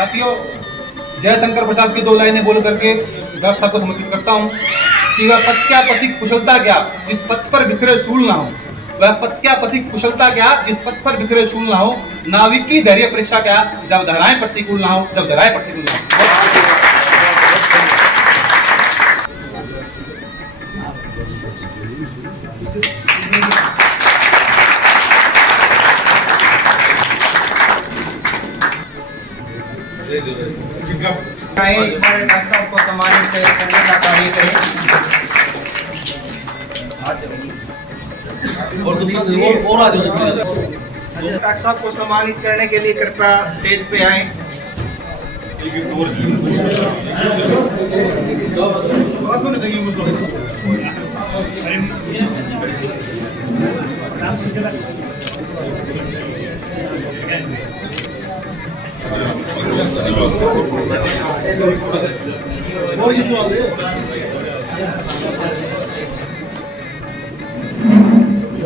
साथियों, जयशंकर प्रसाद की 2 लाइनें बोल करके डॉक्टर साहब को समर्पित करता हूँ कि वह पथ क्या पथिक कुशलता क्या जिस पथ पर बिखरे शूल ना हो। वह पथ क्या पथिक कुशलता क्या जिस पथ पर बिखरे शूल ना हो। नाविक की धैर्य परीक्षा क्या जब धाराएं प्रतिकूल ना हो, जब धाराएं प्रतिकूल ना हो। हमारे डॉक्टर साहब को सम्मानित करने का कार्य करें। डॉक्टर साहब को सम्मानित करने के लिए कृपया स्टेज पे आए।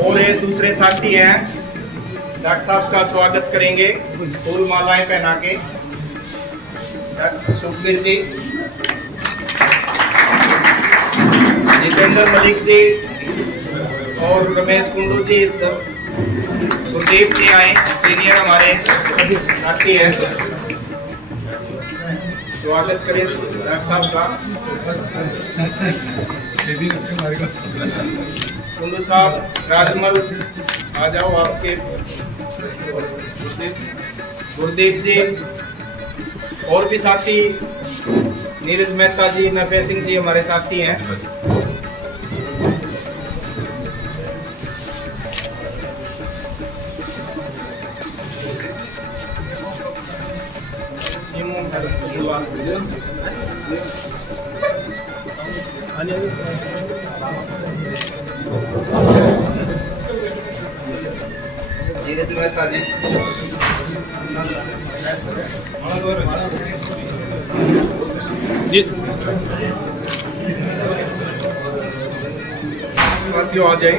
और ये दूसरे साथी हैं, डॉक्टर साहब का स्वागत करेंगे फूल मालाएं पहना के। सुखबीर जी, जितेंद्र मलिक जी और रमेश कुंडू जी, गुरदीप जी आए, सीनियर हमारे साथी हैं। स्वागत करें डॉक्टर साहब का। कुंडू साहब, राजमल आ जाओ आपके। गुरदीप जी और भी साथी, नीरज मेहता जी, नफे सिंह जी हमारे साथी हैं। नीरज मेहता जी, जी साथियों आ जाए।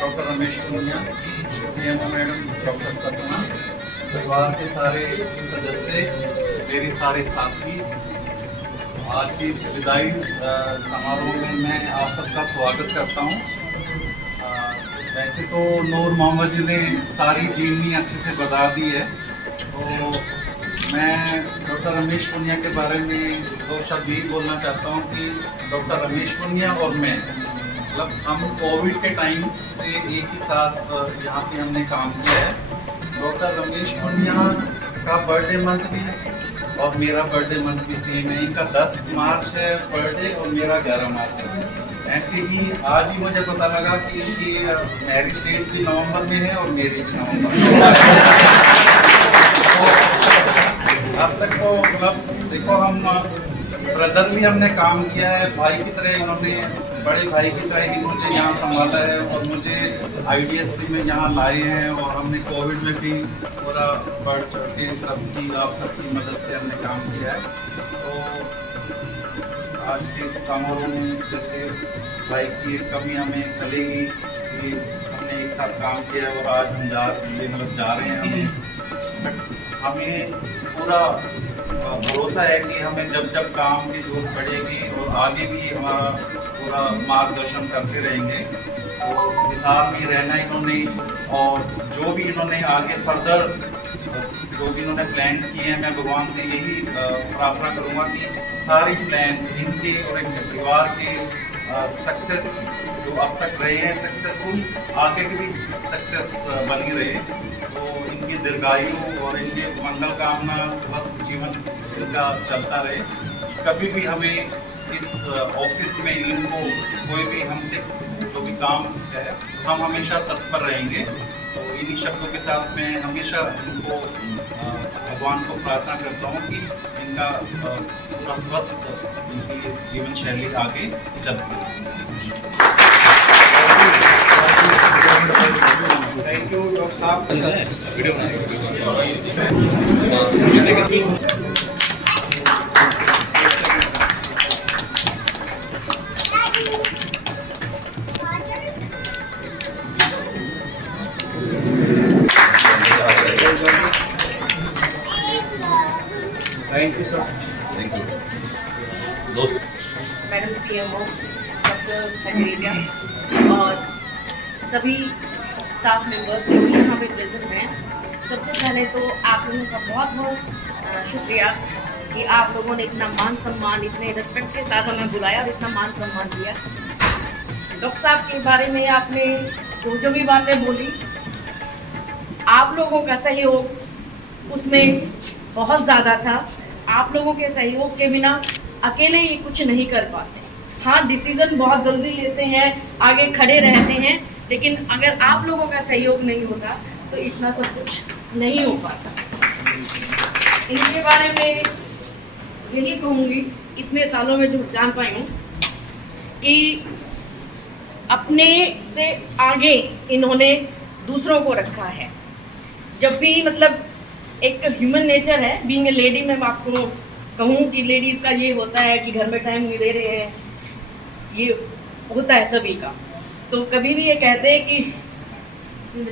Doctor Ramesh Punia, CMO madam doctor Satna, परिवार के सारे सदस्य, मेरे सारे साथी, आज की विदाई समारोह में मैं आप सबका स्वागत करता हूँ। वैसे तो नूर मोहम्मद जी ने सारी जीवनी अच्छे से बता दी है, तो मैं डॉक्टर रमेश पुनिया के बारे में 2 शब्द यही बोलना चाहता हूँ कि डॉक्टर रमेश पुनिया और मैं, मतलब हम कोविड के टाइम पे एक ही साथ यहाँ पे हमने काम किया है। डॉक्टर रमेश पुनिया का बर्थडे मंथ भी और मेरा बर्थडे मंथ भी सेम है। इनका 10 मार्च है बर्थडे और मेरा 11 मार्च है। ऐसे ही आज ही मुझे पता लगा कि इनकी मैरिज डेट भी नवंबर में है और मेरी भी नवंबर में। अब तक तो मतलब देखो, हम ब्रदर भी हमने काम किया है, भाई की तरह इन्होंने बड़े भाई की तरह ही मुझे यहाँ संभाला है और मुझे IDSP में यहाँ लाए हैं और हमने कोविड में भी पूरा बढ़ चढ़ के सबकी आप सबकी मदद से हमने काम किया है। तो आज के इस समारोह में जैसे भाई की कमी हमें खलेगी कि हमने एक साथ काम किया है और आज हम जा रहे हैं हमें पूरा भरोसा है कि हमें जब जब काम की जरूरत पड़ेगी और आगे भी हमारा पूरा मार्गदर्शन करते रहेंगे। तो मिसाल में रहना इन्होंने और जो भी इन्होंने आगे फर्दर जो भी इन्होंने प्लान्स किए हैं, मैं भगवान से यही प्रार्थना करूंगा कि सारे प्लान इनके और इनके परिवार के सक्सेस जो अब तक रहे हैं सक्सेसफुल, आगे की भी सक्सेस बनी रहे। तो इनकी दीर्घायु और इनके मंगल कामना स्वस्थ जीवन इनका चलता रहे। कभी भी हमें इस ऑफिस में इनको कोई भी हमसे जो भी काम है हम हमेशा तत्पर रहेंगे। तो इन्हीं शब्दों के साथ मैं हमेशा इनको भगवान को प्रार्थना करता हूँ कि इनका पूरा स्वस्थ इनकी जीवन शैली आगे चलती रहे। थैंक यू डॉक्टर साहब। Thank you sir. Thank you दोस्त। मैडम CMO डॉक्टर खजूरिया और सभी स्टाफ मेंबर्स जो भी यहाँ पे प्रेजेंट हैं, सबसे पहले तो आप लोगों का बहुत बहुत शुक्रिया कि आप लोगों ने इतना मान सम्मान, इतने रिस्पेक्ट के साथ हमें बुलाया और इतना मान सम्मान दिया। डॉक्टर साहब के बारे में आपने जो भी बातें बोली, आप लोगों का सहयोग उसमें बहुत ज़्यादा था। आप लोगों के सहयोग के बिना अकेले ये कुछ नहीं कर पाते। हाँ, डिसीज़न बहुत जल्दी लेते हैं, आगे खड़े रहते हैं, लेकिन अगर आप लोगों का सहयोग नहीं होता तो इतना सब कुछ नहीं हो पाता। इनके बारे में यही कहूँगी, इतने सालों में जो जान पाई हूँ कि अपने से आगे इन्होंने दूसरों को रखा है। जब भी मतलब एक ह्यूमन नेचर है, बीइंग ए लेडी, मैं आपको कहूँ कि लेडीज़ का ये होता है कि घर में टाइम नहीं दे रहे हैं, ये होता है सभी का। तो कभी भी ये कहते हैं कि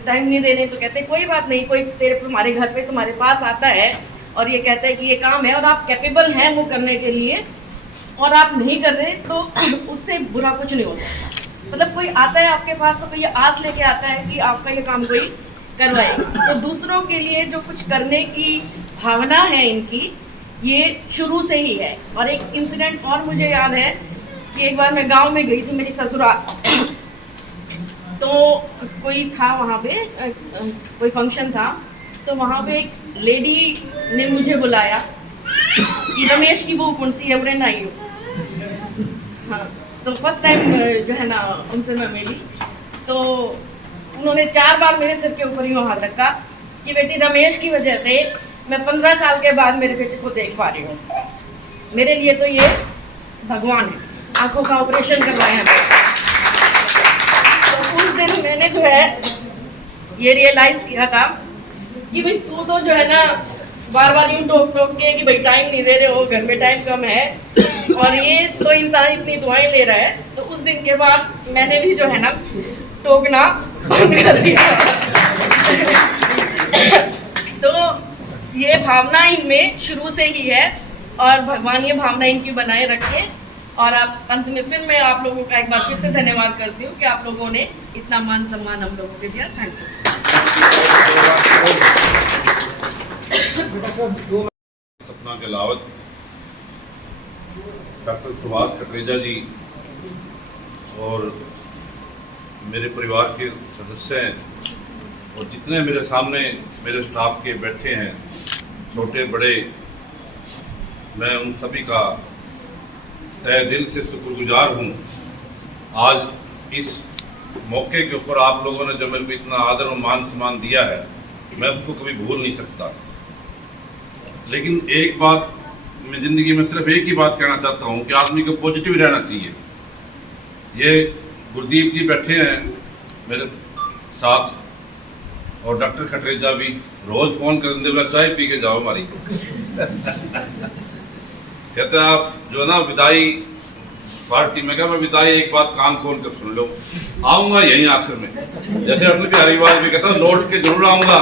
टाइम नहीं दे रहे, तो कहते हैं कोई बात नहीं, कोई तुम्हारे घर पे तुम्हारे पास आता है और ये कहता है कि ये काम है और आप कैपेबल हैं वो करने के लिए और आप नहीं कर रहे, तो उससे बुरा कुछ नहीं हो सकता। मतलब कोई आता है आपके पास तो कोई ये आस लेके आता है कि आपका ये काम कोई करवाएगा। तो दूसरों के लिए जो कुछ करने की भावना है इनकी, ये शुरू से ही है। और एक इंसिडेंट और मुझे याद है कि एक बार मैं गांव में गई थी, मेरी ससुराल, तो कोई था वहाँ पे, कोई फंक्शन था, तो वहाँ पे एक लेडी ने मुझे बुलाया कि रमेश की वो कौन सी है, उन्हें आई हो। हाँ, तो फर्स्ट टाइम जो है ना उनसे मैं मिली, तो उन्होंने 4 बार मेरे सिर के ऊपर ही हाथ रखा कि बेटी रमेश की वजह से मैं 15 साल के बाद मेरे बेटे को देख पा रही हूँ। मेरे लिए तो ये भगवान है। आंखों का ऑपरेशन करवाया है। तो उस दिन मैंने जो है ये रियलाइज़ किया था कि भाई तू तो जो है ना बार बार यूँ टोक के कि भाई टाइम नहीं दे रहे हो, घर में टाइम कम है, और ये तो इंसान इतनी दुआएं ले रहा है। तो उस दिन के बाद मैंने भी जो है ना टोकना बंद कर दिया। तो ये भावना इनमें शुरू से ही है और भगवान ये भावना इनकी बनाए रखे। और आप अंत में फिर मैं आप लोगों का एक बार फिर से धन्यवाद करती हूँ कि आप लोगों ने इतना मान सम्मान हम लोगों को दिया। Thank you. सपना गहलावत, डॉक्टर सुभाष कटरेजा जी और मेरे परिवार के सदस्य हैं और जितने मेरे सामने मेरे स्टाफ के बैठे हैं, छोटे बड़े, मैं उन सभी का तहे दिल से शुक्रगुजार हूँ। आज इस मौके के ऊपर आप लोगों ने जो मेरे को इतना आदर और मान सम्मान दिया है, मैं उसको कभी भूल नहीं सकता। लेकिन एक बात मैं ज़िंदगी में सिर्फ एक ही बात कहना चाहता हूँ कि आदमी को पॉजिटिव रहना चाहिए। ये गुरदीप जी बैठे हैं मेरे साथ, और डॉक्टर खटरेजा भी रोज फोन कर दे, बोला चाय पी के जाओ हमारी। कहते आप जो है ना विदाई पार्टी में, क्या मैं विदाई एक बात कान खोल कर सुन लो, आऊंगा यहीं आखिर में। जैसे अटल बिहारी वाजपेयी कहता लौट के जरूर आऊंगा,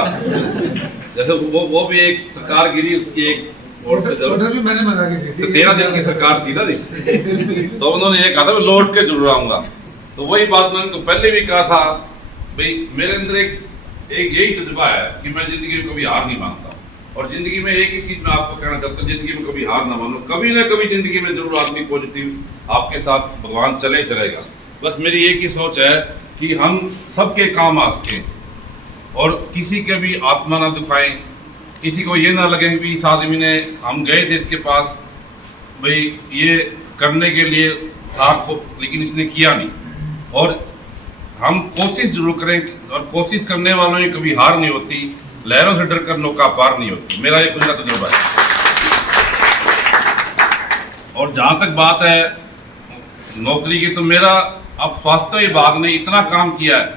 जैसे वो भी एक सरकार गिरी, उसकी एक भी मैंने मंगा के तो 13 दिन की सरकार थी ना जी, तो उन्होंने ये कहा था मैं लौट के जरूर आऊंगा। तो वही बात मैंने तो पहले भी कहा था, भाई मेरे अंदर एक यही जज्बा है कि मैं जिंदगी में कभी हार नहीं मानता, और जिंदगी में एक ही चीज मैं आपको कहना चाहता हूँ, जिंदगी में कभी हार ना मानो। कभी ना कभी जिंदगी में जरूर आदमी पॉजिटिव आपके साथ भगवान चलेगा। बस मेरी एक ही सोच है कि हम सबके काम आ सकें और किसी के भी आत्मा ना दुखाएं, किसी को ये ना लगे कि इस आदमी ने, हम गए थे इसके पास भाई ये करने के लिए था लेकिन इसने किया नहीं। और हम कोशिश जरूर करें, और कोशिश करने वालों की कभी हार नहीं होती, लहरों से डरकर नौका पार नहीं होती। मेरा ये खुद का तजुर्बा है। और जहाँ तक बात है नौकरी की, तो मेरा अब स्वास्थ्य विभाग ने इतना काम किया है।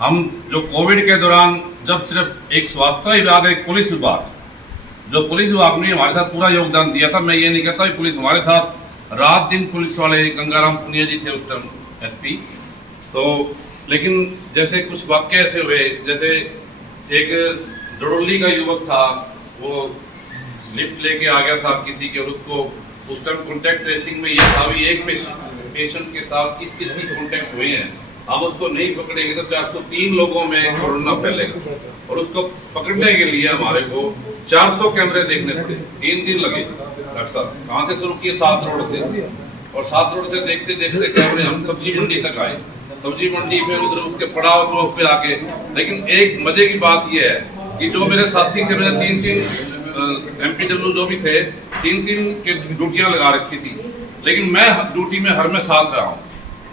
हम जो कोविड के दौरान जब सिर्फ एक स्वास्थ्य विभाग, एक पुलिस विभाग, जो पुलिस विभाग ने हमारे साथ पूरा योगदान दिया था। मैं ये नहीं कहता कि पुलिस हमारे साथ रात दिन, पुलिस वाले गंगाराम पुनिया जी थे उस टाइम एसपी, तो लेकिन जैसे कुछ वाक्य ऐसे हुए, जैसे एक डरोली का युवक था, वो लिफ्ट लेके आ गया था किसी के, और उसको उस टाइम कॉन्टैक्ट ट्रेसिंग में ये था भी एक पेशेंट के साथ किस किसकी कॉन्टैक्ट हुए हैं, हम उसको नहीं पकड़ेंगे तो 403 लोगों में कोरोना फैलेगा। और उसको पकड़ने के लिए हमारे को 400 कैमरे देखने पड़े, 3 दिन लगे। डॉक्टर साहब कहाँ से शुरू किए? 7 रोड से, और 7 रोड से देखते देखते कैमरे हम सब्जी मंडी तक आए। सब्जी मंडी में उधर उसके पड़ाव चौक पे आके, लेकिन एक मजे की बात यह है कि जो मेरे साथी थे, मैंने 3 MPW जो भी थे, 3 के ड्यूटियां लगा रखी थी, लेकिन मैं ड्यूटी में हर में साथ रहा हूँ,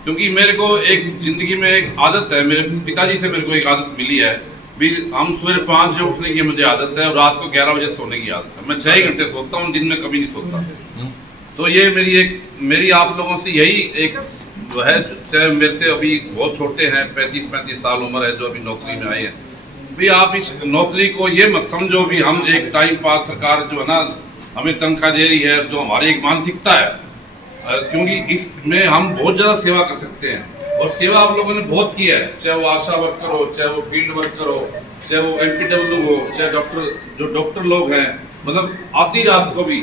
क्योंकि मेरे को एक जिंदगी में एक आदत है, मेरे पिताजी से मेरे को एक आदत मिली है भी, हम सुबह 5 बजे उठने की मुझे आदत है, और रात को 11 बजे सोने की आदत है। मैं 6 घंटे सोता हूँ, दिन में कभी नहीं सोता। तो ये मेरी आप लोगों से यही एक जो है, चाहे मेरे से अभी बहुत छोटे हैं, 35-35 साल उम्र है, जो अभी नौकरी में आए हैं, भी आप इस नौकरी को ये मत समझो भी हम एक टाइम पास, सरकार जो है ना हमें तनख्वाह दे रही है, जो हमारी एक मानसिकता है, क्योंकि इसमें हम बहुत ज़्यादा सेवा कर सकते हैं, और सेवा आप लोगों ने बहुत की है, चाहे वो आशा वर्कर हो, चाहे वो फील्ड वर्कर हो, चाहे वो MPW हो, चाहे डॉक्टर लोग हैं, मतलब आधी रात को भी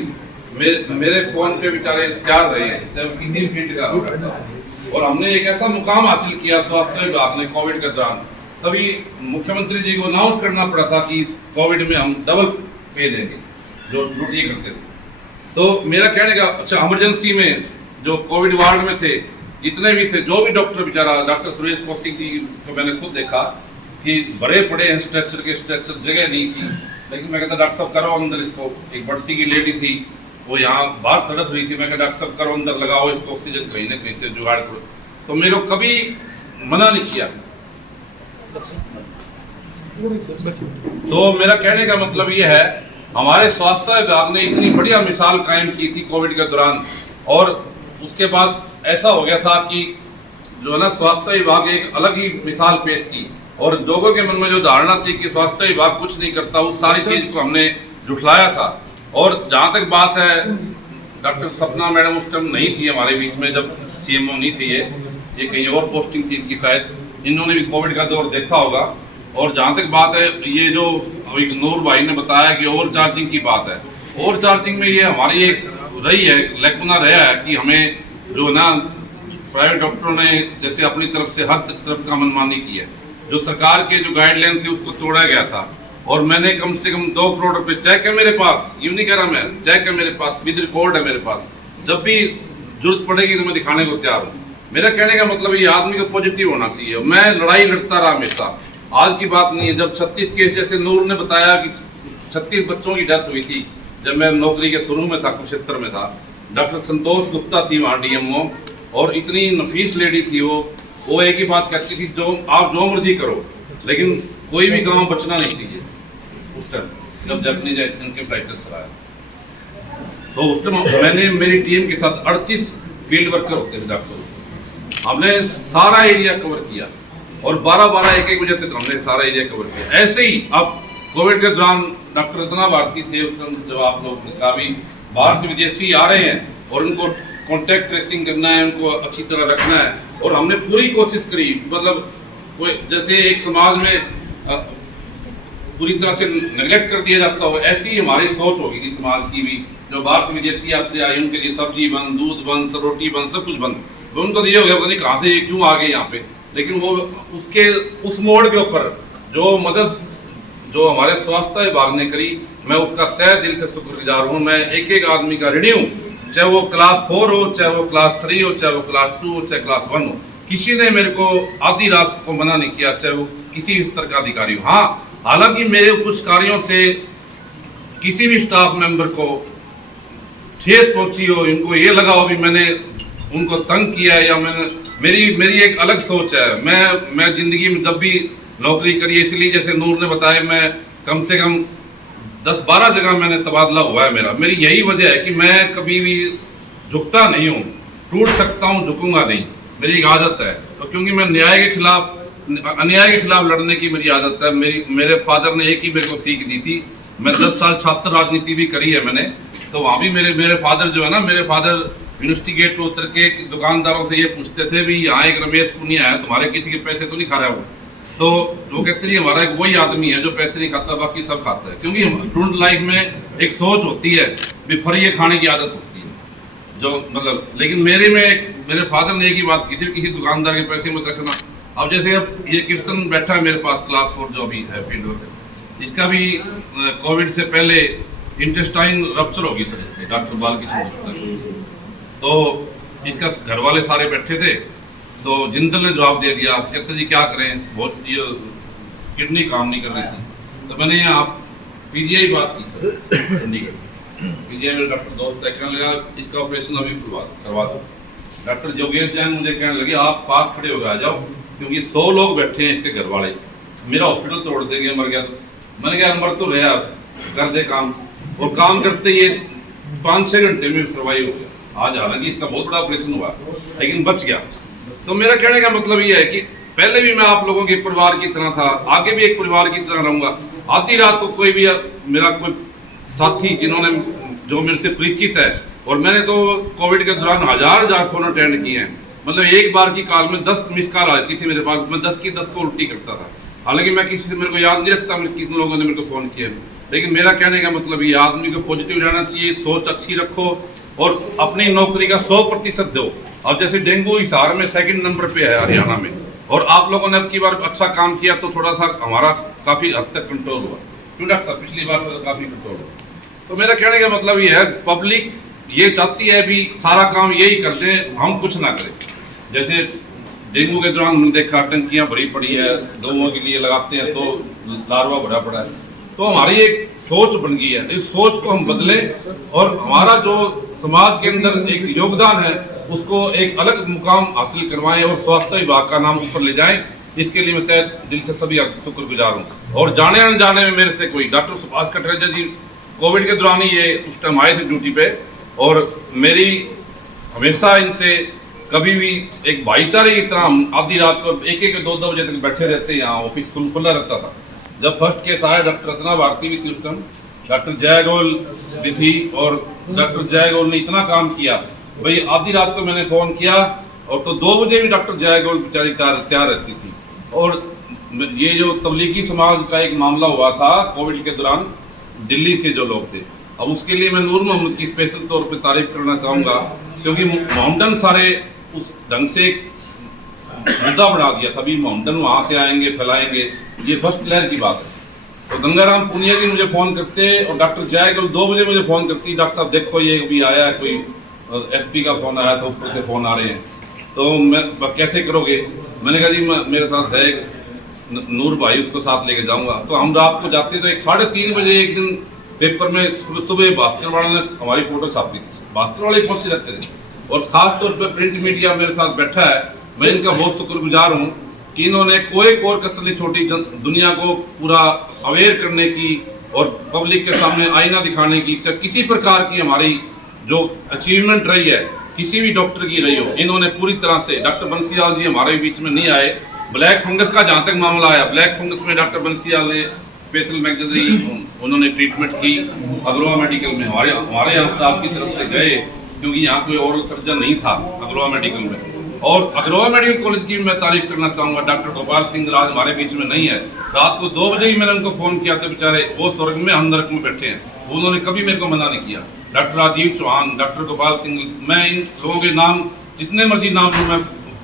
मेरे फोन पे बेचारे तैयार रहे हैं, चाहे वो किसी फील्ड का हो। और हमने एक ऐसा मुकाम हासिल किया स्वास्थ्य विभाग ने कोविड के दौरान, तभी मुख्यमंत्री जी को अनाउंस करना पड़ा था कि कोविड में हम डबल पे देंगे जो ड्यूटी करते थे। तो मेरा कहने का, अच्छा इमरजेंसी में जो कोविड वार्ड में थे, जितने भी थे, जो भी डॉक्टर बेचारा, डॉक्टर सुरेश कौशिक जी को मैंने खुद देखा कि बड़े पड़े हैं स्ट्रेचर जगह नहीं थी, लेकिन मैं कहता डॉक्टर साहब करो अंदर इसको। एक बड़सी की लेडी थी, वो यहाँ बाहर तड़प रही थी, मैं कहता डॉक्टर साहब करो अंदर, लगाओ इसको ऑक्सीजन कहीं ना कहीं से जुगाड़ करो। तो मेरे को कभी मना नहीं किया। तो मेरा कहने का मतलब ये है, हमारे स्वास्थ्य विभाग ने इतनी बढ़िया मिसाल कायम की थी कोविड के दौरान, और उसके बाद ऐसा हो गया था कि जो है ना स्वास्थ्य विभाग एक अलग ही मिसाल पेश की, और लोगों के मन में जो धारणा थी कि स्वास्थ्य विभाग कुछ नहीं करता, उस सारी चीज को हमने जुटलाया था। और जहाँ तक बात है, डॉक्टर सपना मैडम उस टाइम नहीं थी हमारे बीच में, जब CMO नहीं थी, ये कहीं और पोस्टिंग थी इनकी शायद, इन्होंने भी कोविड का दौर देखा होगा। और जहाँ तक बात है, ये जो अभी नूर भाई ने बताया कि ओवर चार्जिंग की बात है, ओवर चार्जिंग में ये हमारी एक रही है, लैकुना रहा है कि हमें जो ना प्राइवेट डॉक्टरों ने जैसे अपनी तरफ से हर तरफ का मनमानी की है। जो सरकार के जो गाइडलाइन थी उसको तोड़ा गया था, और मैंने कम से कम 2 करोड़ रुपए चेक है मेरे पास, यूँ नहीं कह रहा मैं, चेक है मेरे पास, विद रिकॉर्ड है मेरे पास, जब भी जरूरत पड़ेगी तो मैं दिखाने को तैयार हूँ। मेरा कहने का मतलब ये आदमी को पॉजिटिव होना चाहिए। मैं लड़ाई लड़ता रहा हमेशा, आज की बात नहीं है। जब 36 केस, जैसे नूर ने बताया कि 36 बच्चों की डेथ हुई थी, जब मैं नौकरी के शुरू में था, कुरुक्षेत्र में था, डॉक्टर संतोष गुप्ता थी वहाँ DMO, और इतनी नफीस लेडी थी वो एक ही बात कहती थी, जो आप जो मर्जी करो, लेकिन कोई भी गांव बचना नहीं चाहिए। उस टाइम जब जापानीज इनकेफ्लाइटिस आया, तो उस टाइम मैंने मेरी टीम के साथ 38 फील्ड वर्कर होते थे डॉक्टर, हमने सारा एरिया कवर किया और 12-12 1-1 बजे तक हमने सारा एरिया कवर किया। ऐसे ही अब कोविड के दौरान डॉक्टर रत्ना भारती थे उस टाइम, जब आप लोग ने कहा भी बाहर से विदेशी आ रहे हैं और उनको कॉन्टैक्ट ट्रेसिंग करना है, उनको अच्छी तरह रखना है, और हमने पूरी कोशिश करी। मतलब कोई जैसे एक समाज में पूरी तरह से नेगलेक्ट कर दिया जाता हो, ऐसी ही हमारी सोच होगी थी समाज की भी। जो बाहर से विदेशी यात्री आए उनके लिए सब्जी बंद, दूध बंद, रोटी बंद, सब कुछ बंद। तो उनको तो ये हो गया पता नहीं कहाँ से क्यों आ गए यहाँ पे। लेकिन वो उसके उस मोड़ के ऊपर जो मदद जो हमारे स्वास्थ्य विभाग ने करी, मैं उसका तहे दिल से शुक्रगुजार हूँ। मैं एक एक आदमी का ऋणी हूँ, चाहे वो क्लास 4 हो, चाहे वो क्लास 3 हो, चाहे वो क्लास 2 हो, चाहे क्लास 1 हो। किसी ने मेरे को आधी रात को मना नहीं किया, चाहे वो किसी भी स्तर का अधिकारी हो। हाँ, हालांकि मेरे कुछ कार्यों से किसी भी स्टाफ मेंबर को ठेस पहुंची हो, इनको ये लगा हो भी मैंने उनको तंग किया है, या मेरी एक अलग सोच है। मैं जिंदगी में जब भी नौकरी करी, इसलिए जैसे नूर ने बताया, मैं कम से कम 10-12 जगह मैंने तबादला हुआ है मेरा। मेरी यही वजह है कि मैं कभी भी झुकता नहीं हूँ, टूट सकता हूँ, झुकूंगा नहीं, मेरी एक आदत है। तो क्योंकि मैं अन्याय के खिलाफ लड़ने की मेरी आदत है। मेरे फादर ने एक ही मेरे को सीख दी थी। मैं 10 साल छात्र राजनीति भी करी है मैंने, तो वहाँ भी मेरे फादर जो है ना, मेरे फादर यूनिवर्सिटी गेट पर उतर के दुकानदारों से ये पूछते थे भी यहाँ एक रमेश पुनिया है, तुम्हारे किसी के पैसे तो नहीं खा रहा वो? तो वो कहते हैं हमारा एक वही आदमी है जो पैसे नहीं खाता, बाकी सब खाता है। क्योंकि स्टूडेंट लाइफ में एक सोच होती है भी फरिए खाने की आदत होती है, जो मतलब, लेकिन मेरे फादर ने एक ही बात की थी, किसी दुकानदार के पैसे मत रखना। अब जैसे अब ये किशन बैठा है मेरे पास, क्लास 4 जो अभी है फील्ड वर्कर, इसका भी कोविड से पहले इंटेस्टाइन रप्चर होगी सर इसके, डॉक्टर बालकृष्ण। तो इसका घर वाले सारे बैठे थे, तो जिंदल ने जवाब दे दिया, कहते जी क्या करें, बहुत ये किडनी काम नहीं कर रही थी। तो मैंने यहाँ पीजीआई बात की सर, चंडीगढ़ पीजीआई में डॉक्टर दोस्त है, कहने लगा इसका ऑपरेशन अभी करवा दो। डॉक्टर योगेश जैन मुझे कहने लगे आप पास खड़े हो आ जाओ, क्योंकि 100 लोग बैठे हैं इसके घर वाले, मेरा हॉस्पिटल तोड़ देंगे, मर गया तो। मैंने कहा मर तो रहा, कर दे काम। और काम करते ये 5-6 घंटे में सर्वाइव हो गया। आज हालांकि इसका बहुत बड़ा ऑपरेशन हुआ, लेकिन बच गया। तो मेरा कहने का मतलब ये है कि पहले भी मैं आप लोगों के परिवार की तरह था, आगे भी एक परिवार की तरह रहूंगा। आधी रात को कोई भी मेरा कोई साथी जिन्होंने जो मेरे से परिचित है, और मैंने तो कोविड के दौरान हजार फोन अटेंड किए हैं, मतलब एक बार की कॉल में 10 मिस कॉल आती थी मेरे पास, मैं 10 की 10 को उल्टी करता था। हालांकि मैं किसी से, मेरे को याद नहीं रखता कितने लोगों ने मेरे को फ़ोन किया, लेकिन मेरा कहने का मतलब ये आदमी को पॉजिटिव रहना चाहिए, सोच अच्छी रखो और अपनी नौकरी का 100% दो। अब जैसे डेंगू हिसार में 2nd नंबर पे है हरियाणा में, और आप लोगों ने अब की बार अच्छा काम किया तो थोड़ा सा हमारा काफ़ी हद तक कंट्रोल हुआ। क्यों डॉक्टर साहब, पिछली बार तो काफ़ी कंट्रोल हुआ। तो मेरा कहने का मतलब ये है, पब्लिक ये चाहती है भी सारा काम यही करते हैं, हम कुछ ना करें। जैसे डेंगू के दौरान हमने देखा टंकियाँ भरी पड़ी है, गौओं के लिए लगाते हैं तो लार्वा भरा पड़ा है। तो हमारी एक सोच बन गई है, इस सोच को हम बदले और हमारा जो समाज के अंदर एक योगदान है उसको एक अलग मुकाम हासिल करवाएं और स्वास्थ्य विभाग का नाम ऊपर ले जाएं। इसके लिए मैं तहे दिल से सभी शुक्रगुजार हूँ। और जाने अनजाने में मेरे से कोई डॉक्टर सुभाष कटरेजा जी कोविड के दौरान ही ये उस टाइम आए थे ड्यूटी पे, और मेरी हमेशा इनसे कभी भी एक भाईचारे की तरह आधी रात को 1-2 बजे तक बैठे रहते हैं, यहाँ ऑफिस खुला रहता था। जब फर्स्ट केस आया, डॉक्टर रत्ना भारती भी थी उस टाइम, डॉक्टर जय गोल भी थी, और डॉक्टर जय गोल ने इतना काम किया भाई, आधी रात को मैंने फ़ोन किया और तो 2 बजे भी डॉक्टर जय गोल बेचारी तैयार रहती थी। और ये जो तबलीगी समाज का एक मामला हुआ था कोविड के दौरान, दिल्ली से जो लोग थे, अब उसके लिए मैं नूर मोहम्मद की स्पेशल तौर पे तारीफ करना चाहूँगा, क्योंकि मोहम्मदन सारे उस ढंग से एक मुद्दा बढ़ा दिया था भी मोहम्मदन वहाँ से आएंगे फैलाएंगे, ये फर्स्ट लहर की बात है। तो गंगाराम पुनिया जी मुझे फ़ोन करते और डॉक्टर जयगोल 2 बजे मुझे फ़ोन करती, डॉक्टर साहब देखो ये भी आया है, कोई SP का फ़ोन आया था, ऊपर से फ़ोन आ रहे हैं, तो मैं कैसे करोगे? मैंने कहा जी मेरे साथ है नूर भाई, उसको साथ लेके जाऊंगा। तो हम रात को जाते तो 3:30 बजे एक दिन पेपर में सुबह भास्कर वाले ने हमारी फोटो छापी थी, भास्कर वाले पहुंच रहते थे, और ख़ास तौर पर प्रिंट मीडिया मेरे साथ बैठा है। मैं इनका बहुत शुक्रगुजार हूँ कि इन्होंने कोई कसर नहीं छोड़ी दुनिया को पूरा अवेयर करने की और पब्लिक के सामने आईना दिखाने की, चाहे किसी प्रकार की हमारी जो अचीवमेंट रही है किसी भी डॉक्टर की रही हो, इन्होंने पूरी तरह से, डॉक्टर बंसीलाल जी हमारे बीच में नहीं आए। ब्लैक फंगस का जहाँ तक मामला आया, ब्लैक फंगस में डॉक्टर बंसीलाल ने स्पेशल मैगजीन उन्होंने ट्रीटमेंट की अग्रवा मेडिकल में। हमारे यहाँ स्टाफ की तरफ से गए, क्योंकि यहाँ कोई ओरल सर्जन नहीं था अग्रवा मेडिकल में। और अग्रवा मेडिकल कॉलेज की भी मैं तारीफ करना चाहूँगा, डॉक्टर गोपाल सिंह राज हमारे बीच में नहीं है। रात को 2 बजे ही मैंने उनको फ़ोन किया था, बेचारे वो स्वर्ग में, हम नरक में बैठे हैं। उन्होंने कभी मेरे को मना नहीं किया। डॉक्टर राजीव चौहान, डॉक्टर गोपाल सिंह, मैं इन लोगों के नाम जितने मर्जी नाम लूँ मैं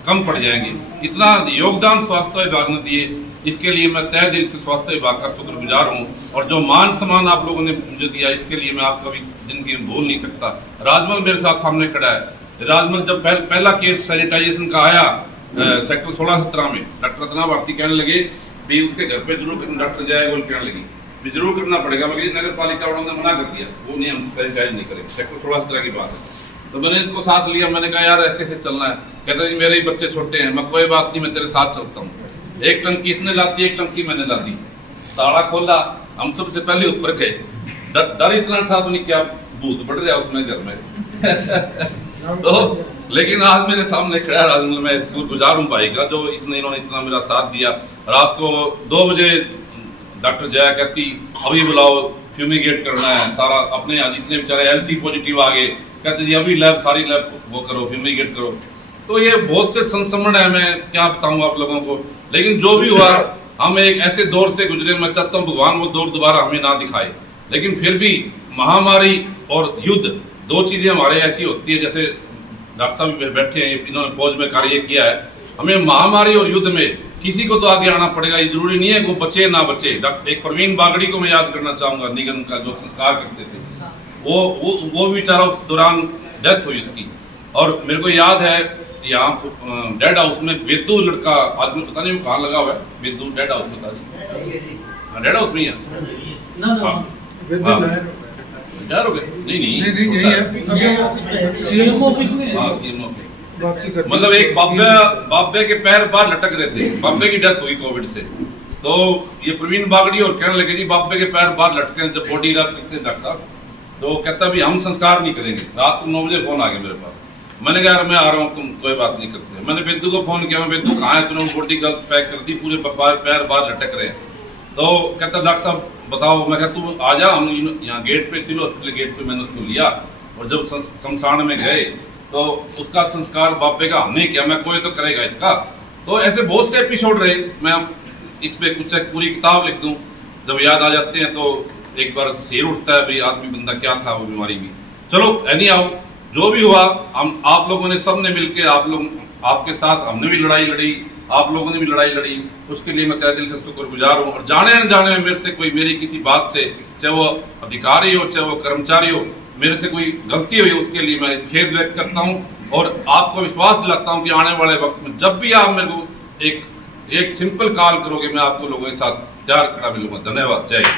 कम पड़ जाएंगे। इतना योगदान स्वास्थ्य विभाग ने दिए, इसके लिए मैं तहे दिल से स्वास्थ्य विभाग का शुक्रगुजार हूँ। और जो मान सम्मान आप लोगों ने मुझे दिया, इसके लिए मैं आपका भी जिंदगी में भूल नहीं सकता। राजमल मेरे साथ सामने खड़ा है। राजमल जब पहला केस सैनिटाइजेशन का आया सेक्टर 16-17 में, डॉक्टर रत्ना भारती कहने लगे भी उसके घर पे जरूर डॉक्टर जयगोल कहने लगी भी जरूर करना पड़ेगा, मगर नगर पालिका वालों ने मना कर दिया, वो नहीं, हम सैनिटाइज नहीं करेंगे। सेक्टर 16-17 की बात है। तो मैंने इसको साथ लिया, मैंने कहा यार ऐसे ऐसे चलना है। कहता जी मेरे ही बच्चे छोटे हैं, मैं कोई बात नहीं, मैं तेरे साथ चलता हूँ। एक टंकी इसने ला दी, एक टंकी मैंने ला दी, ताला खोला, हम सबसे पहले ऊपर गए। डर इतना था तो नहीं क्या भूत बढ़ गया उसमें घर में। तो लेकिन आज मेरे सामने खड़ा राजमल, मैं शुक्रगुजार हूँ भाई का, जो इन्होंने इतना मेरा साथ दिया। रात को 2 बजे डॉक्टर जया कहती अभी बुलाओ, फ्यूमिगेट करना है सारा, अपने यहाँ जितने बेचारे LT पॉजिटिव आ गए, कहते जी अभी लैब सारी लैब वो करो, फ्यूमिगेट करो। तो ये बहुत से संस्मरण है, मैं क्या बताऊँ आप लोगों को। लेकिन जो भी हुआ, हम एक ऐसे दौर से गुजरे, मैं चाहता हूँ भगवान वो दौर दोबारा हमें ना दिखाए। लेकिन फिर भी महामारी और युद्ध 2 चीज़ें हमारे ऐसी होती है, जैसे डॉक्टर साहब बैठे हैं, इन्होंने फौज में कार्य किया है। हमें महामारी और युद्ध में किसी को तो आगे आना पड़ेगा, ये जरूरी नहीं है वो बचे ना बचे। एक प्रवीण बागड़ी को मैं याद करना चाहूँगा, निगम का जो संस्कार करते थे, वो बेचारा उस दौरान डेथ हुई उसकी। और मेरे को याद है यहाँ डेड हाउस में वेदू लड़का, आज मुझे पता नहीं वो कहाँ लगा हुआ है, वेदू डेड हाउस बता दी, डेड हाउस में ही है। रिटायर हो गए? नहीं सीएम ऑफिस में। हाँ, CM ऑफिस। मतलब एक बाबे के पैर बाहर लटक रहे थे, बाबे की डेथ हुई कोविड से। तो ये प्रवीण बागड़ी और कहने लगे जी बाबे के पैर बाहर लटके, जब बॉडी रख करते डॉक्टर साहब, तो कहता भी हम संस्कार नहीं करेंगे। रात को 9 बजे फोन आ गया मेरे पास, मैंने कहा यार मैं आ रहा हूँ, तुम कोई बात नहीं करते। मैंने बेदू को फोन किया, मैं बेदू कहाँ है, तूने बॉडी गलत पैक कर दी, पूरे पैर बाहर लटक रहे हैं। तो कहता डॉक्टर साहब बताओ, मैं कहता तू आ जा, हम यहाँ गेट पे, सिविल हॉस्पिटल गेट पे मैंने उसको लिया। और जब शमशान में गए तो उसका संस्कार बाबे का हमने किया, मैं कोई तो करेगा इसका। तो ऐसे बहुत से एपिसोड रहे, मैं इस पे कुछ एक पूरी किताब लिख दूं, जब याद आ जाते हैं तो एक बार सिर उठता है भाई आदमी बंदा क्या था वो बीमारी में। चलो एनी आओ, जो भी हुआ, हम आप लोगों ने सब ने मिलकर, आप लोग आपके साथ हमने भी लड़ाई लड़ी, आप लोगों ने भी लड़ाई लड़ी, उसके लिए मैं तहे दिल से शुक्रगुजार हूँ। और जाने अनजाने में मेरे से कोई, मेरी किसी बात से, चाहे वो अधिकारी हो चाहे वो कर्मचारी हो, मेरे से कोई गलती हुई, उसके लिए मैं खेद व्यक्त करता हूँ। और आपको विश्वास दिलाता हूँ कि आने वाले वक्त में जब भी आप मेरे को एक सिंपल कॉल करोगे, मैं आपको लोगों के साथ तैयार खड़ा मिलूंगा। धन्यवाद, जय हिंद।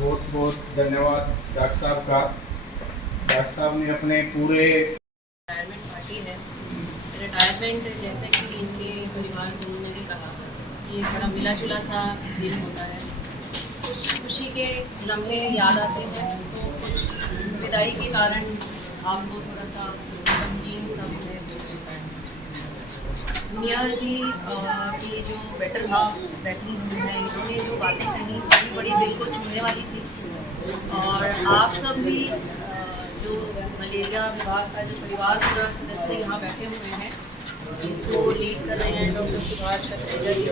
बहुत बहुत धन्यवाद डॉक्टर साहब का। डॉक्टर साहब ने अपने पूरे रिटायरमेंट पार्टी है। रिटायरमेंट जैसे कि इनके परिवार जन ने भी कहा कि ये बड़ा मिला जुला सा दिन होता है, कुछ खुशी के लम्हे याद आते हैं, तो कुछ विदाई के कारण आपको थोड़ा सा गमगीन सा महसूस होता है। दुनिया जी की जो बेटर हाफ बैठी हुई है, इन्होंने जो बातें कही बड़ी दिल को छूने वाली थी। और आप सब भी जो मलेरिया विभाग का जो परिवार पूरा सदस्य यहाँ बैठे हुए हैं, जिनको लीड कर रहे हैं डॉक्टर सुभाष शर्मा जी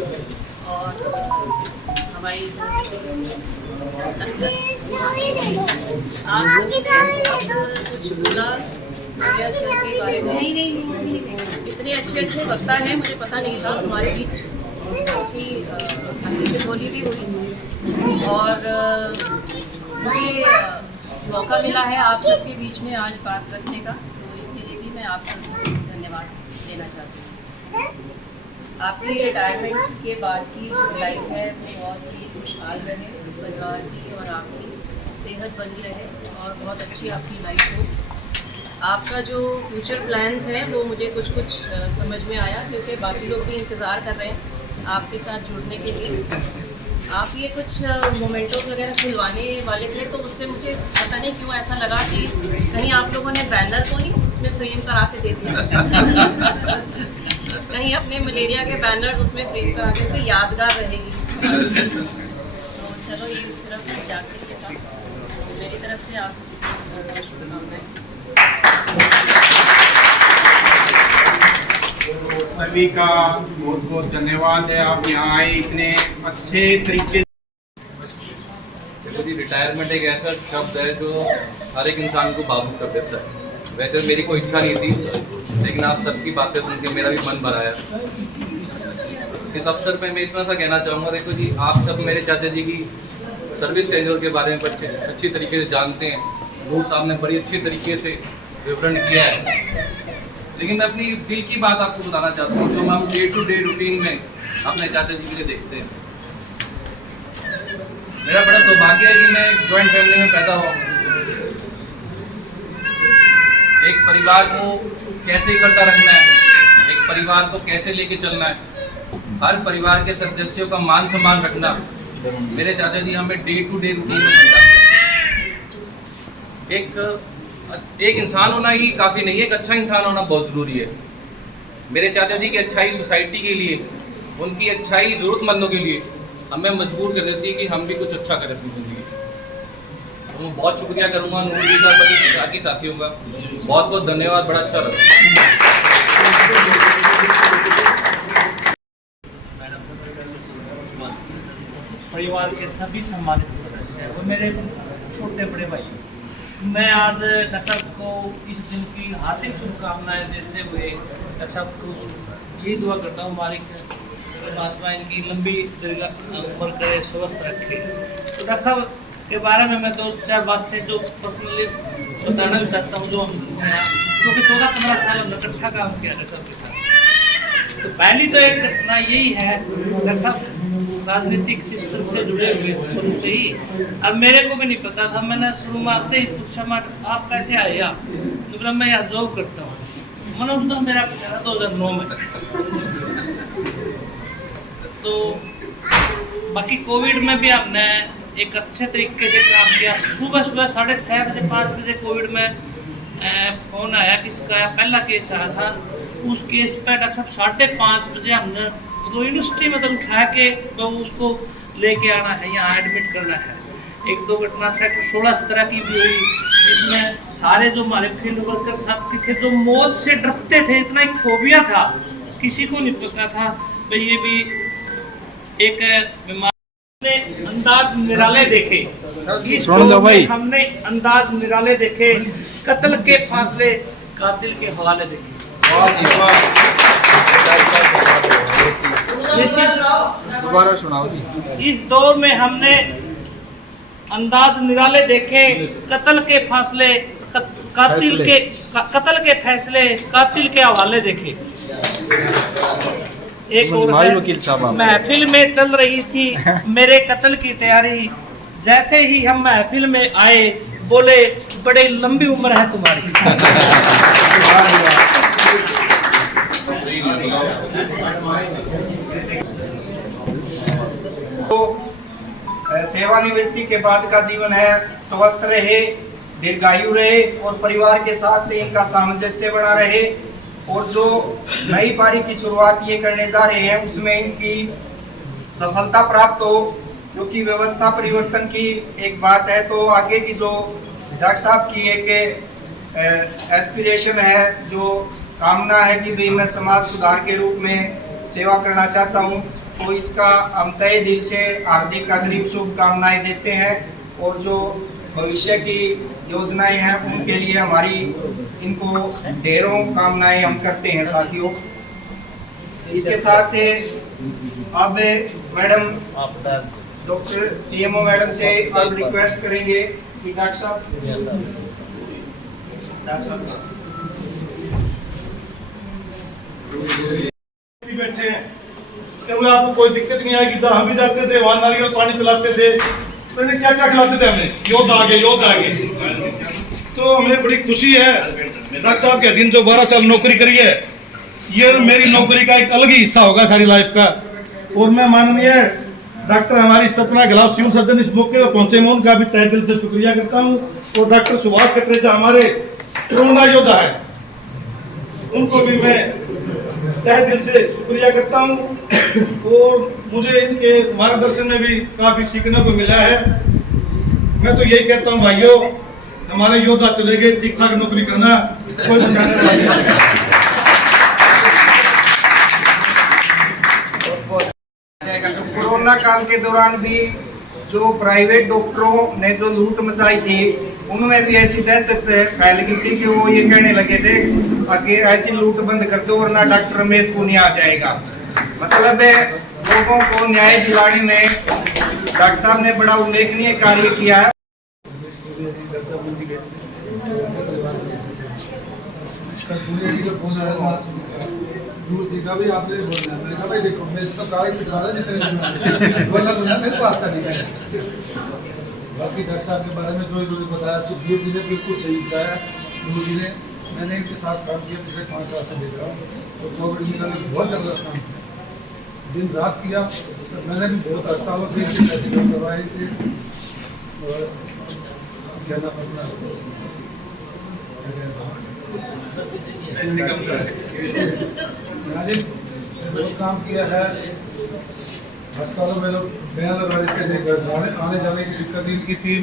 और हमारी आप कुछ बोला मलेरिया सर के बारे में। इतने अच्छे वक्ता हैं, मुझे पता नहीं था। हमारे बीच अच्छी हंसी ठिठोली भी हुई और मुझे मौका मिला है आप सबके बीच में आज बात रखने का, तो इसके लिए भी मैं आप सबको धन्यवाद देना चाहती हूँ। आपकी रिटायरमेंट के बाद की जो लाइफ है वो बहुत ही खुशहाल रहे, परिवार की और आपकी सेहत बनी रहे और बहुत अच्छी आपकी लाइफ हो। आपका जो फ्यूचर प्लान्स हैं वो मुझे कुछ समझ में आया, क्योंकि बाकी लोग भी इंतज़ार कर रहे हैं आपके साथ जुड़ने के लिए। आप ये कुछ मोमेंटोज वगैरह खुलवाने वाले थे, तो उससे मुझे पता नहीं क्यों ऐसा लगा कि कहीं आप लोगों ने बैनर तो नहीं उसमें फ्रेम करा के दे दिया। कहीं अपने मलेरिया के बैनर्स उसमें फ्रेम करा के, तो यादगार रहेगी। तो चलो, ये सिर्फ मजाक के लिए था। मेरी तरफ से आप सबको बहुत बहुत शुभकामनाएं। सभी का बहुत बहुत धन्यवाद है, आप यहाँ आए इतने अच्छे तरीके से। देखो जी, रिटायरमेंट एक ऐसा शब्द है जो हर एक इंसान को भावुक कर देता है। वैसे मेरी कोई इच्छा नहीं थी, लेकिन आप सबकी बातें सुन के मेरा भी मन भरा है। इस अवसर पे मैं इतना सा कहना चाहूँगा, देखो जी, आप सब मेरे चाचा जी की सर्विस टेन्योर के बारे में अच्छी तरीके से जानते हैं। नूर साहब ने बड़ी अच्छी तरीके से विवरण किया है, लेकिन मैं अपनी दिल की बात आपको बताना चाहता हूँ, जो हम डे टू डे रूटीन में अपने चाचा जी के लिए देखते हैं। मेरा बड़ा सौभाग्य है कि मैं एक जॉइंट फैमिली में पैदा हुआ। एक परिवार को कैसे इकट्ठा रखना है, एक परिवार को कैसे लेके चलना है, हर परिवार के सदस्यों का मान सम्मान रखना, मेरे चाचा जी हमें डे टू डे रूटीन में समझाते हैं। एक इंसान होना ही काफ़ी नहीं है, एक अच्छा इंसान होना बहुत ज़रूरी है। मेरे चाचा जी की अच्छाई सोसाइटी के लिए, उनकी अच्छाई ज़रूरतमंदों के लिए हमें मजबूर कर देती है कि हम भी कुछ अच्छा करें अपनी ज़िंदगी। तो मैं बहुत शुक्रिया करूँगा नूर जी का, बाकी साथियों का बहुत बहुत धन्यवाद। बड़ा अच्छा लगा। परिवार के सभी सम्मानित सदस्य हैं, वो मेरे छोटे बड़े भाई हैं। मैं आज डॉक्टर साहब को इस दिन की हार्दिक शुभकामनाएं देते हुए डॉक्टर साहब को यही दुआ करता हूँ, मालिक परमात्मा इनकी लंबी उम्र करे, स्वस्थ रखे। तो डॉक्टर साहब के बारे में मैं 2-4 बातें जो पर्सनली बताना भी चाहता हूँ, जो हम क्योंकि 14-15 साल हमने इकट्ठा काम किया डॉक्टर साहब के साथ। तो पहली तो एक घटना यही है, डॉक्टर साहब राजनीतिक सिस्टम से जुड़े हुए शुरू से ही। अब मेरे को भी नहीं पता था, मैंने शुरू में आते ही पूछा, आप कैसे आए यहाँ? तो बोला मैं यहाँ जॉब करता हूँ। मनोज तो मेरा 2009 में। तो बाकी कोविड में भी हमने एक अच्छे तरीके से काम किया। सुबह 6:30 बजे 5 बजे कोविड में फोन आया कि इसका पहला केस आया था। उस केस पर डॉक्टर साहब 5:30 बजे हमने तो यूनिवर्सिटी में तो उठा के तो उसको लेके आना है, यहाँ एडमिट करना है। 1-2 घटना सेक्टर 16-17 की भी हुई, जिसमें सारे जो हमारे फील्ड वर्कर साहब थे, जो मौत से डरते थे, इतना एक फोबिया था, किसी को नहीं पता था भाई ये भी एक बीमारी। अंदाज निराले देखे, इस दौर में हमने अंदाज निराले देखे, कत्ल के फासले कातिल के हवाले देखे। दोबारा सुनाओ जी। इस दौर में हमने अंदाज निराले देखे, कत्ल के फैसले कातिल के हवाले देखे। एक और वकील साहब, महफिल में चल रही थी मेरे कत्ल की तैयारी, जैसे ही हम महफिल में आए बोले बड़ी लंबी उम्र है तुम्हारी। तो सेवानिवृत्ति के बाद का जीवन है, स्वस्थ रहे, दीर्घायु रहे और परिवार के साथ इनका सामंजस्य बना रहे। और जो नई पारी की शुरुआत ये करने जा रहे हैं उसमें इनकी सफलता प्राप्त हो, क्योंकि व्यवस्था परिवर्तन की एक बात है। तो आगे की जो डॉक्टर साहब की एक एस्पिरेशन है, जो कामना है कि भाई मैं समाज सुधार के रूप में सेवा करना चाहता हूँ, तो इसका हम तहे दिल से हार्दिक अग्रिम शुभकामनाएं देते हैं। और जो भविष्य की योजनाएं हैं उनके लिए हमारी इनको ढेरों कामनाएं हम करते हैं साथियों। इसके साथ अब मैडम डॉक्टर सीएमओ मैडम से अब रिक्वेस्ट करेंगे कि डॉक्टर साहब बैठे हैं, तो आपको कोई दिक्कत नहीं आएगी। हम भी जाते थे वहाँ, नारियल पानी पिलाते थे, मैंने क्या क्या खिलाते थे, हमें योद्धा आगे। तो हमें बड़ी खुशी है डॉक्टर साहब के अधीन जो 12 साल नौकरी करी है, ये मेरी नौकरी का एक अलग ही हिस्सा होगा सारी लाइफ का। और मैं माननीय डॉक्टर हमारी सपना गलाव सिविल सर्जन इस मौके पर पहुंचे, मैं उनका भी तहे दिल से शुक्रिया करता हूं। और डॉक्टर सुभाष कटरेजा हमारे कोरोना योद्धा है, उनको भी मैं तहे दिल से शुक्रिया करता हूं। और मुझे इनके मार्गदर्शन में भी काफ़ी सीखने को मिला है। मैं तो यही कहता हूं भाइयों, हमारे योद्धा चले गए, ठीक ठाक नौकरी करना, कोई बचाने वाला नहीं। तो कोरोना काल के दौरान भी जो प्राइवेट डॉक्टरों ने जो लूट मचाई थी, उनमें भी ऐसी दहशत फैल गई थी कि वो ये कहने लगे थे कि ऐसी लूट बंद कर दो वरना डॉक्टर रमेश पुनिया आ जाएगा। मतलब लोगों को न्याय दिलाने में डॉक्टर साहब ने बड़ा उल्लेखनीय कार्य किया है। भी आपने बोलना, मैंने कहा भाई देखो मैं इसका कागज दिखा रहा जितने बोलना तो मेरे को आता नहीं है। बाकी डॉक्टर साहब के बारे में जो इन्होंने बताया, सुखदेव जी ने बिल्कुल सही बताया। गुरु जी ने, मैंने इनके साथ काम किया पिछले 5 साल से देख रहा हूँ। तो कोविड में बहुत जबरदस्त काम किया, दिन रात किया। तो मैंने भी बहुत अस्पतालों से ऐसी करवाई थी और क्या नाम अपना बहुत काम किया है। अस्पतालों में लोग बयान लगा देते थे, आने जाने की दिक्कत। इनकी टीम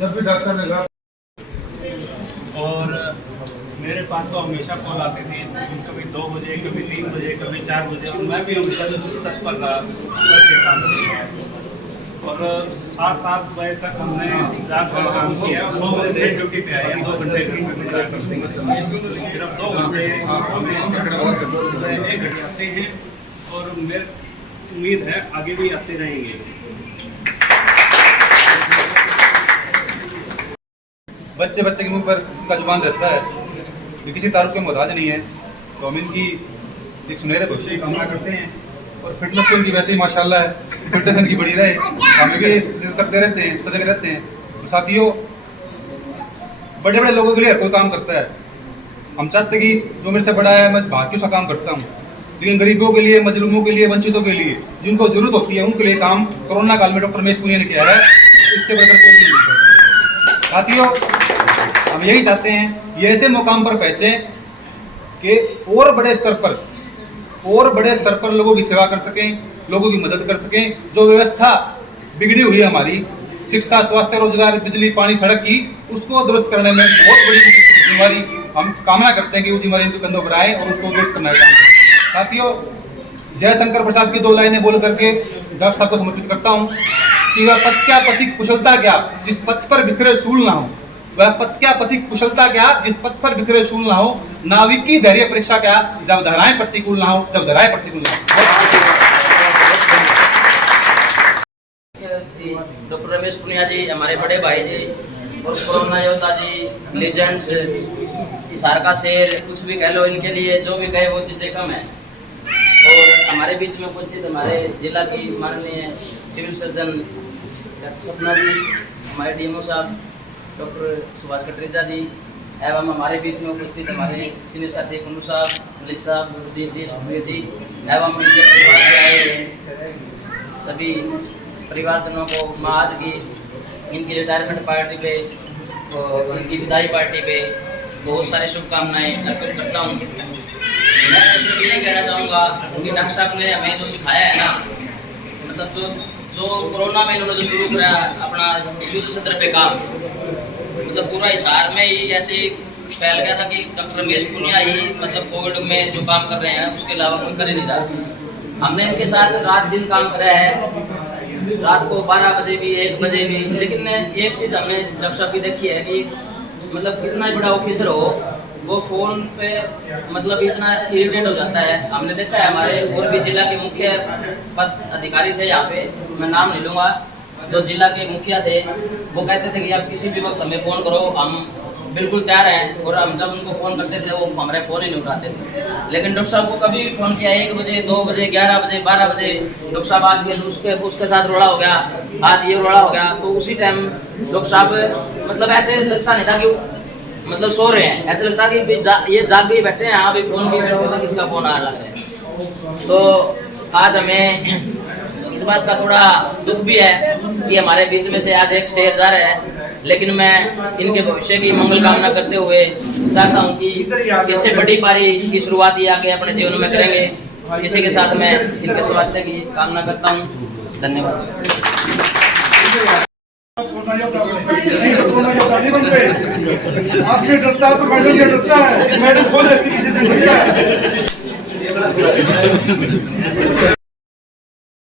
जब भी डॉक्टर ने लगा, और मेरे पास तो हमेशा कॉल आती थी, कभी 2 बजे, कभी 3 बजे, कभी 4 बजे, और मैं भी हमेशा तत्पर रहा उसके काम। और 7 बजे तक हमने जाकर काम किया। 2 घंटे ड्यूटी पे आए, 2 घंटे सिर्फ 2 घंटे हमें 1 घंटे आते हैं, और मेरी उम्मीद है आगे भी आते रहेंगे। बच्चे के मुंह पर उनका जुबान रहता है, ये किसी तारुफ के मोहताज नहीं है। तो हम इनकी एक सुनहरे भविष्य की कामना करते हैं। और फिटनेस तो इनकी वैसे ही माशाल्लाह है, फिटनेस इनकी बढ़ी रहे, हम भी करते रहते हैं, सजग रहते हैं। तो साथियों, बड़े बड़े लोगों के लिए हर कोई काम करता है। हम चाहते हैं कि जो मेरे से बड़ा है मैं भाग्य सा काम करता हूँ, लेकिन गरीबों के लिए, मजलूमों के लिए, वंचितों के लिए, जिनको जरूरत होती है, उनके लिए काम कोरोना काल में डॉक्टर रमेश पुनिया ने किया है। इससे बढ़कर कोई चीज़ नहीं। साथियों, हम यही चाहते हैं ये ऐसे मुकाम पर पहुँचे कि और बड़े स्तर पर लोगों की सेवा कर सकें, लोगों की मदद कर सकें। जो व्यवस्था बिगड़ी हुई है हमारी, शिक्षा, स्वास्थ्य, रोजगार, बिजली, पानी, सड़क की, उसको दुरुस्त करने में बहुत बड़ी जिम्मेवारी हम कामना करते हैं कि वो जिम्मेवारी इनके कंधों पर आए और उसको दुरुस्त करना है। साथियों, जयशंकर प्रसाद की 2 लाइनें बोल करके डॉक्टर साहब को समर्पित करता हूँ कि वह पथ क्या पथिक कुशलता क्या जिस पथ पर बिखरे सूल ना हो, वह पथ क्या पथिक कुशलता क्या जिस पथ पर बिखरे सूल ना हो, नाविक की धैर्य परीक्षा क्या जब धाराएं प्रतिकूल ना हो, जब धाराएं प्रतिकूल ना हो। डॉक्टर रमेश पुनिया जी हमारे बड़े भाई जी, और कोरोना योद्धा जी, लेजेंड्स, इशार का शेर, कुछ भी कह लो, इनके लिए जो भी कहे वो चीज़ें कम है। और हमारे बीच में उपस्थित हमारे जिला की माननीय सिविल सर्जन डॉक्टर सपना जी, हमारे डीएमओ साहब डॉक्टर सुभाष कटरेजा जी, एवं हमारे बीच में उपस्थित हमारे सीनियर साथी कुंडू साहब, मलिक साहब, गुरदीप जी, सुखबीर जी, एवं इनके परिवार के आए सभी परिवारजनों को मैं आज की इनकी रिटायरमेंट पार्टी पे और इनकी विदाई पार्टी पे बहुत सारी शुभकामनाएं अर्पित करता हूँ। मैं सिर्फ ये कहना चाहूँगा कि डॉक्टर साहब ने हमें जो सिखाया है ना, मतलब जो कोरोना में इन्होंने जो शुरू करा अपना युद्ध सत्र पे काम, मतलब पूरा हिसार में ही ऐसे फैल गया था कि डॉक्टर रमेश पुनिया ही मतलब कोविड में जो काम कर रहे हैं उसके अलावा कोई कर ही नहीं रहा। हमने इनके साथ रात दिन काम करा है, रात को 12 बजे भी, 1 बजे भी। लेकिन एक चीज़ हमने डॉक्टर साहब की देखी है कि मतलब कितना ही बड़ा ऑफिसर हो, वो फ़ोन पे मतलब इतना इरिटेट हो जाता है। हमने देखा है हमारे और भी जिला के मुख्य पद अधिकारी थे यहाँ पे, मैं नाम नहीं लूँगा, जो जिला के मुखिया थे, वो कहते थे कि आप किसी भी वक्त हमें फ़ोन करो, हम बिल्कुल तैयार हैं। और हम जब उनको फ़ोन करते थे वो हमारे फ़ोन ही नहीं उठाते थे। लेकिन डॉक्टर साहब को कभी भी फ़ोन किया 1 बजे, 2 बजे, 11 बजे, 12 बजे, डॉक्टर साहब आज के उसके साथ रोड़ा हो गया, आज ये रोड़ा हो गया, तो उसी टाइम डॉक्टर साहब मतलब ऐसे लगता नहीं था कि मतलब सो रहे हैं, ऐसे लगता कि ये जाग के बैठे हैं, हाँ भी फ़ोन भी बैठे थे, किसका फ़ोन आ रहा है। तो आज हमें इस बात का थोड़ा दुख भी है कि हमारे बीच में से आज एक शेर जा रहा है, लेकिन मैं इनके भविष्य की मंगल कामना करते हुए चाहता हूँ कि इससे बड़ी पारी की शुरुआत ये आगे अपने जीवन में करेंगे। इसी के साथ मैं इनके स्वास्थ्य की कामना करता हूँ। धन्यवाद। कोरोना योद्धा बने, नहीं तो कोरोना योद्धा नहीं बनते। आपके डरता है तो मैडम ये डरता है, मैडम खोल देती किसी दिन डरता है।